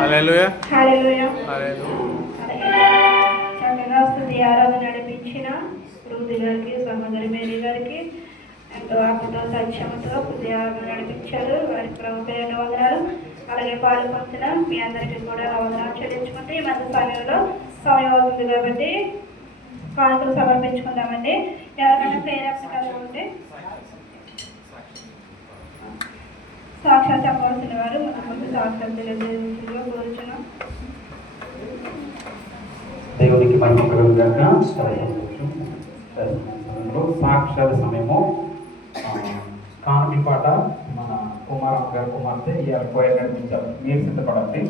హల్లెలూయా హల్లెలూయా హల్లెలూయా. చక్కగా స్తుతి ఆరాధన నడిపించిన వృద్ధి గారికి, సహోదరి మేరీ గారికి ఎంతో ఆత్మతో సత్యంతో స్తుతి ఆరాధన నడిపించారు. వారికి ప్రభు పేరు వందనాలు. అలాగే పాల్పొందిన మీ అందరికీ కూడా వందనాలు చెల్లించుకుంటే ఈ మధ్య సమయంలో సమయం అవుతుంది కాబట్టి కానుకలు సమర్పించుకుందామండి. ఎవరికైనా ప్రేరణ ఉంటే సాక్షాత్ చెప్పవలసిన వారు మన ముందు సాక్షాత్ తెలియజేయగా కోరుచున్నాం. దేవునికి మహిమ కలుగుగాక. సాక్షాత్ సమయము కానుక పాట మన కుమారమ్మ గారు కుమార్తె ఇవాళ పోయి నడిపించారు. మీరు సిద్ధపడండి.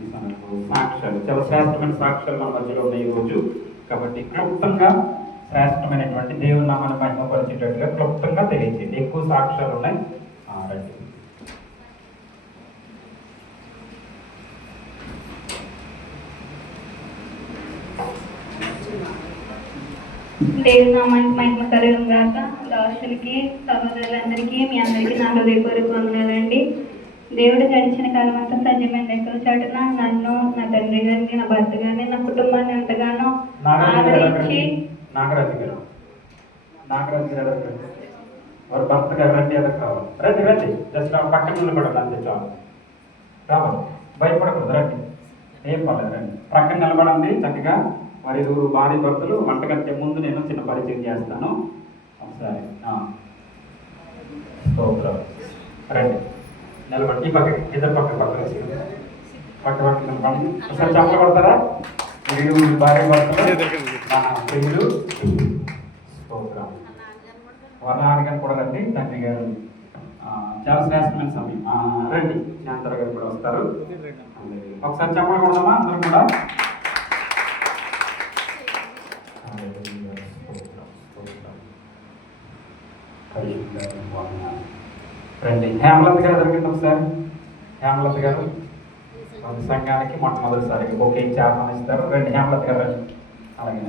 ఈ సమయంలో సాక్ష్యాలు చాలా శ్రేష్టమైన సాక్ష్యాలు మన మధ్యలో ఉన్నాయి ఈరోజు. కాబట్టి క్లుప్తంగా శ్రేష్టమైనటువంటి దేవుని నామాన్ని మహిమపరిచేటట్టుగా క్లుప్తంగా తెలియజేయండి. ఎక్కువ సాక్ష్యాలు ఉన్నాయి. రండి. దేవుని నామానికి మహిమ కలుగును గాక. దాసులకి సహోదరులందరికీ మీ అందరికీ నా హృదయపూర్వక వందనాలండి. దేవుడు గడిచిన కాలం అంతా సత్యమైన లెక్కల చాటున నన్ను, నా తండ్రి గారిని, నా భర్త గారిని, నా కుటుంబాన్ని ఎంతగానో ఆదరించి నాగరాజు గారు వారి భర్త గారు రండి. ఎదకు రావాలి. రండి రండి. జస్ట్ పక్కన నిలబడండి. అంతే చాలు. రావాలి. భయపడకూడదు. రండి. ఏం పర్లేదు. రండి. పక్కన నిలబడండి. చక్కగా వారి భార్య భర్తలు వంట కంటే ముందు నేను చిన్న పరిచయం చేస్తాను. ఒకసారి రండి. నిలబడి ఈ పక్క ఇద్దరు పక్క పక్క నిలబడి ఒకసారి చెప్పలు కొడతారా? వీరు భార్య భర్తలు ప్రియులు స్తోత్రం. వాళ్ళ నాన్నగారు కూడా రండి. తండ్రి గారు చాలా శ్రేష్టమైన సమయం. రండి. శాంతరావు గారు కూడా వస్తారు. ఒకసారి చెప్పలు కొడదామా అందరూ కూడా? రండి. హేమలత గారు దొరికింది ఒకసారి. హేమలత గారు సంఘానికి మొట్టమొదటిసారిగా ఒకే చేపలు ఇస్తారు. రండి హేమలత గారు రండి. అలాగే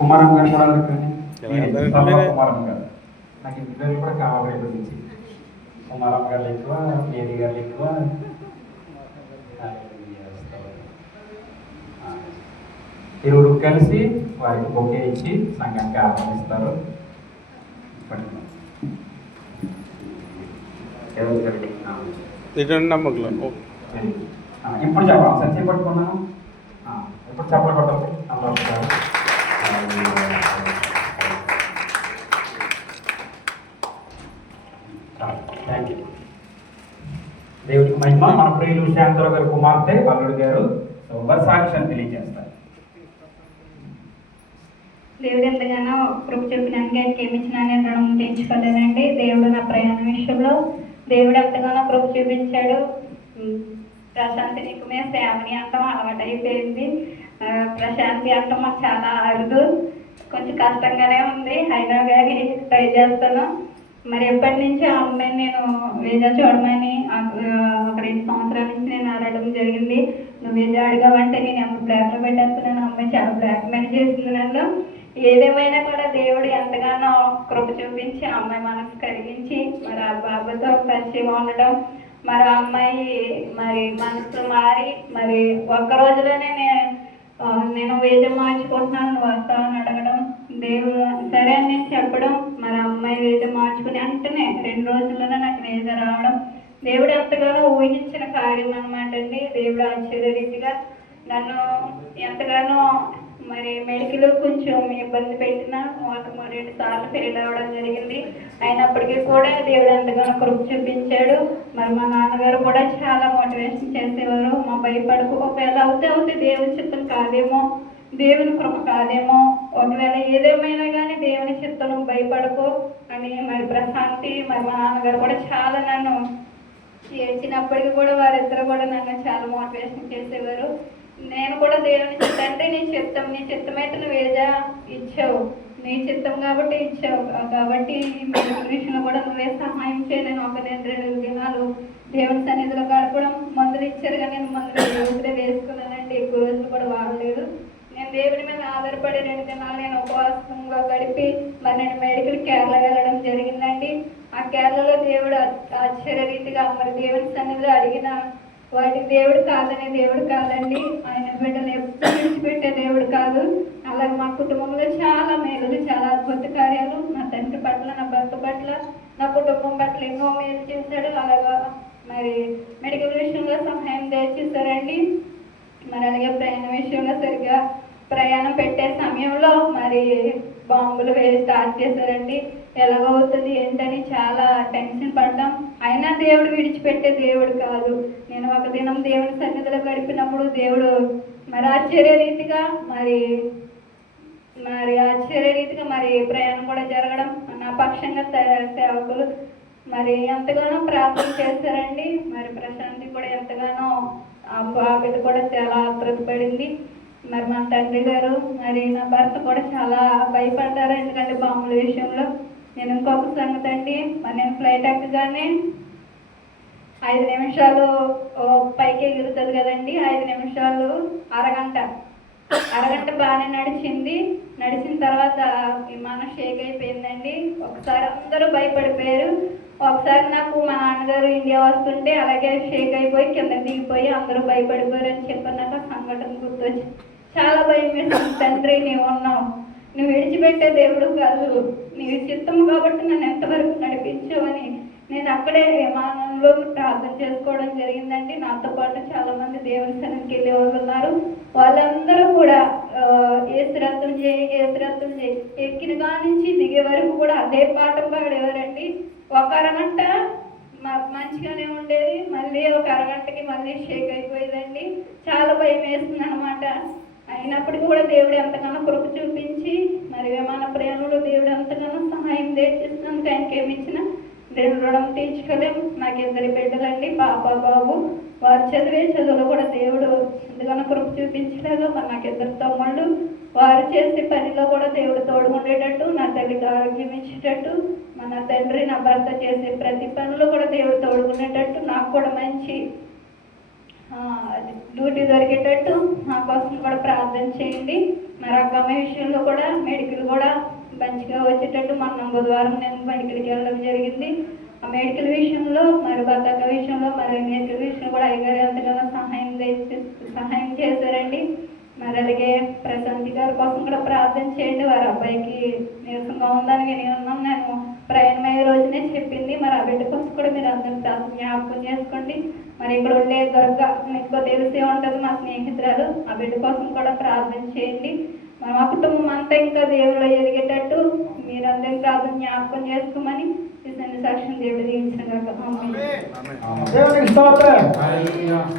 కుమారమ్మ గారు కూడా దొరికింది. కుమారమ్మ గారు నాకు ఇద్దరు కూడా కావాలి. రేపు నుంచి కుమారమ్మ గారు ఎక్కువ, మేరీ గారు ఎక్కువ. ఇరువురు కలిసి వారికి బొకే ఇచ్చి సంఘానికి ఆహ్వానిస్తారు. ఇప్పుడు చెప్పాలి. సార్ చేపట్టుకున్నాను. ఇప్పుడు చెప్పలు కొట్టాలి. Thank you. దేవుడికి మహిమ. మన ప్రియులు శాంతరావు గారు కుమార్తె అల్లుడు గారు సాక్ష్యం తెలియజేస్తారు. దేవుడు ఎంతగానో కృప చూపినానికి ఆయనకి ఏమిచ్చినా నేను రుణం తీర్చుకోలేదండి. దేవుడు నా ప్రయాణ విషయంలో దేవుడు ఎంతగానో కృప చూపించాడు. ప్రశాంతి నీకుమే శ్రావణి అంటాం అలవాటు అయిపోయింది. ప్రశాంతి అంటాం మాకు చాలా అరుదు. కొంచెం కష్టంగానే ఉంది. అయినా కానీ ట్రై చేస్తాను. మరి ఎప్పటి నుంచి ఆ అమ్మాయిని నేను వేజా చూడమని ఒక 2 సంవత్సరాల నుంచి నేను అడగడం జరిగింది. నువ్వు వేజా అడగవంటే నేను ఎప్పుడు బ్లాక్లో పెట్టేస్తున్నాను. అమ్మాయి చాలా బ్లాక్ మెయిల్ చేసింది నన్ను. ఏదేమైనా కూడా దేవుడు ఎంతగానో కృప చూపించి ఆ అమ్మాయి మనసు కరిగించి మరి ఆ బాబాతో పరిచయం ఉండడం, మరి ఆ అమ్మాయి మరి మనసు మారి మరి ఒక్క రోజులోనే నేను వేజం మార్చుకుంటున్నాను, నువ్వు వస్తావని అడగడం, దేవుడు సరే అని నేను చెప్పడం, మరి అమ్మాయి వేజం మార్చుకుని వెంటనే 2 రోజుల్లోనే నాకు వేజ రావడం దేవుడు ఎంతగానో ఊహించిన కార్యం అనమాట అండి. దేవుడు ఆశ్చర్యరీతిగా నన్ను ఎంతగానో మరి మెడికల్ కొంచెం ఇబ్బంది పెట్టిన 2 సార్లు ఫెయిల్ అవ్వడం జరిగింది. అయినప్పటికీ కూడా దేవుడు ఎంతగానో కృప చూపించాడు. మరి మా నాన్నగారు కూడా చాలా మోటివేషన్ చేసేవారు. మా భయపడకు, ఒకవేళ అవుతే దేవుని చిత్తం కాదేమో, దేవుని కృప కాదేమో, ఒకవేళ ఏదేమైనా కానీ దేవుని చిత్తం భయపడకు అని మరి ప్రశాంతి మరి మా నాన్నగారు కూడా చాలా నన్ను ఏడ్చినప్పటికీ కూడా వారిద్దరు కూడా నన్ను చాలా మోటివేషన్ చేసేవారు. నేను కూడా దేవుని చిత్తంటే నీ చిత్తమైతే నువ్వు ఏదా ఇచ్చావు, నీ చిత్తం కాబట్టి ఇచ్చావు కాబట్టి మెడికల్ విషయంలో కూడా నువ్వే సహాయం చేయ. నేను 2 దినాలు దేవుని సన్నిధిలో గడపడం, మందులు ఇచ్చారు కానీ నేను మందులు రోజులే వేసుకున్నానండి. ఎక్కువ రోజులు కూడా వాడలేదు. నేను దేవుడి మీద ఆధారపడి 2 దినాలు నేను ఉపవాసంగా గడిపి మరి నేను మెడికల్ కేరళ వెళ్ళడం జరిగిందండి. ఆ నాలుగేళ్లలో దేవుడు ఆశ్చర్యరీతిగా మరి దేవుని సన్నిధిలో అడిగిన వాటికి దేవుడు కాదనే దేవుడు కాదండి. ఆయన బిడ్డలు ఎప్పుడు విడిచిపెట్టే దేవుడు కాదు. అలాగే మా కుటుంబంలో చాలా మేలులు, చాలా అద్భుత కార్యాలు నా తండ్రి పట్ల, నా భర్త పట్ల, నా కుటుంబం పట్ల ఎన్నో మేలు చేశాడు. అలాగా మరి మెడికల్ విషయంలో సహాయం దయచేశారండి. మరి అలాగే ప్రయాణ విషయంలో సరిగ్గా ప్రయాణం పెట్టే సమయంలో మరి బాంబులు స్టార్ట్ చేశారండి. ఎలాగవుతుంది ఏంటని చాలా టెన్షన్ పడ్డాం. అయినా దేవుడు విడిచిపెట్టే దేవుడు కాదు. నేను ఒక దినం దేవుడి సన్నిధిలో గడిపినప్పుడు దేవుడు మరి ఆశ్చర్యరీతిగా మరి ప్రయాణం కూడా జరగడం, నా పక్షంగా సేవకులు మరి ఎంతగానో ప్రార్థన చేశారండి. మరి ప్రశాంతి కూడా ఎంతగానో ఆ బిడ్డ కూడా చాలా ఆతృతపడింది. మరి మా తండ్రి గారు మరి నా భర్త కూడా చాలా భయపడ్డారు. ఎందుకంటే బాంబుల విషయంలో. నేను ఇంకొక సంగతి అండి, మరి నేను ఫ్లైట్ ఎక్కగానే 5 నిమిషాలు పైకి ఎగురుతుంది కదండి. 5 నిమిషాలు అరగంట బాగానే నడిచిన తర్వాత విమానం షేక్ అయిపోయిందండి. ఒకసారి అందరూ భయపడిపోయారు. ఒకసారి నాకు మా నాన్నగారు ఇండియా వస్తుంటే అలాగే షేక్ అయిపోయి కింద దిగిపోయి అందరూ భయపడిపోయారు అని చెప్పి నాకు ఆ సంఘటన గుర్తొచ్చి చాలా భయం వేసింది. తండ్రి, నీవు ఉన్నావు, నువ్వు విడిచిపెట్టే దేవుడు కాదు, నీవు చిత్తము కాబట్టి నన్ను ఎంతవరకు నడిపించావని నేను అక్కడే విమానంలో ప్రార్థన చేసుకోవడం జరిగిందండి. నాతో పాటు చాలా మంది దేవుని సన్నిధికి వెళ్ళే వాళ్ళు ఉన్నారు. వాళ్ళందరూ కూడా ఏసురత్తులు చేయి ఎక్కిన కానించి దిగే వరకు కూడా అదే పాఠం పాడేవారండి. ఒక అరగంట మంచిగానే ఉండేది, మళ్ళీ ఒక అరగంటకి మళ్ళీ షేక్ అయిపోయేదండి. చాలా భయం వేస్తుంది అనమాట. అయినప్పటికీ కూడా దేవుడు ఎంతగానో కృప చూపించి మరి విమాన ప్రయాణంలో దేవుడు ఎంతగానో సహాయం చేసినందుకు ఆయనకి ఏమి ఇచ్చినా దేవుడు రుణం తీర్చుకోలేము. నాకు 2 బిడ్డలండి, పాప బాబు. వారు చదివే చదువులో కూడా దేవుడు ఎంతగానో కృప చూపించలేదు. నాకు 2 తమ్ముళ్ళు. వారు చేసే పనిలో కూడా దేవుడు తోడుగుండేటట్టు, నా తల్లికి ఆరోగ్యం ఇచ్చేటట్టు, నా తండ్రి నా భర్త చేసే ప్రతి పనిలో కూడా దేవుడు తోడుగుండేటట్టు, నాకు కూడా మంచి డ్యూటీ దొరికేటట్టు నా కోసం కూడా ప్రార్థన చేయండి. మరి అక్కమ్మ విషయంలో కూడా మెడికల్ కూడా మంచిగా వచ్చేటట్టు మొన్న బుధవారం నేను మెడికల్కి వెళ్ళడం జరిగింది. ఆ మెడికల్ విషయంలో మరి బతక విషయంలో మరి మెడికల్ విషయంలో కూడా అయ్యగారు ఎంతగానో సహాయం చేశారండి. మరి అలాగే ప్రశాంతి గారి కోసం కూడా ప్రార్థన చేయండి. వారి అబ్బాయికి నీరసంగా ఉందని విని ఉన్నాం. నేను ప్రయాణమయ్యే రోజునే చెప్పింది. మరి ఆ బిడ్డ కోసం కూడా మీరు అందరూ జ్ఞాపకం చేసుకోండి. మరి ఇక్కడ ఉండే దుర్గ మీకు తెలిసే ఉంటుంది, మా స్నేహితురాలు. ఆ బిడ్డ కోసం కూడా ప్రార్థన చేయండి. మరి మా కుటుంబం అంతా ఇంకా దేవుళ్ళు ఎదిగేటట్టు మీరందరూ ప్రార్థన జ్ఞాపకం చేసుకోమని ఈ సన్ని సాక్ష్యం దేవుడు దీవించిన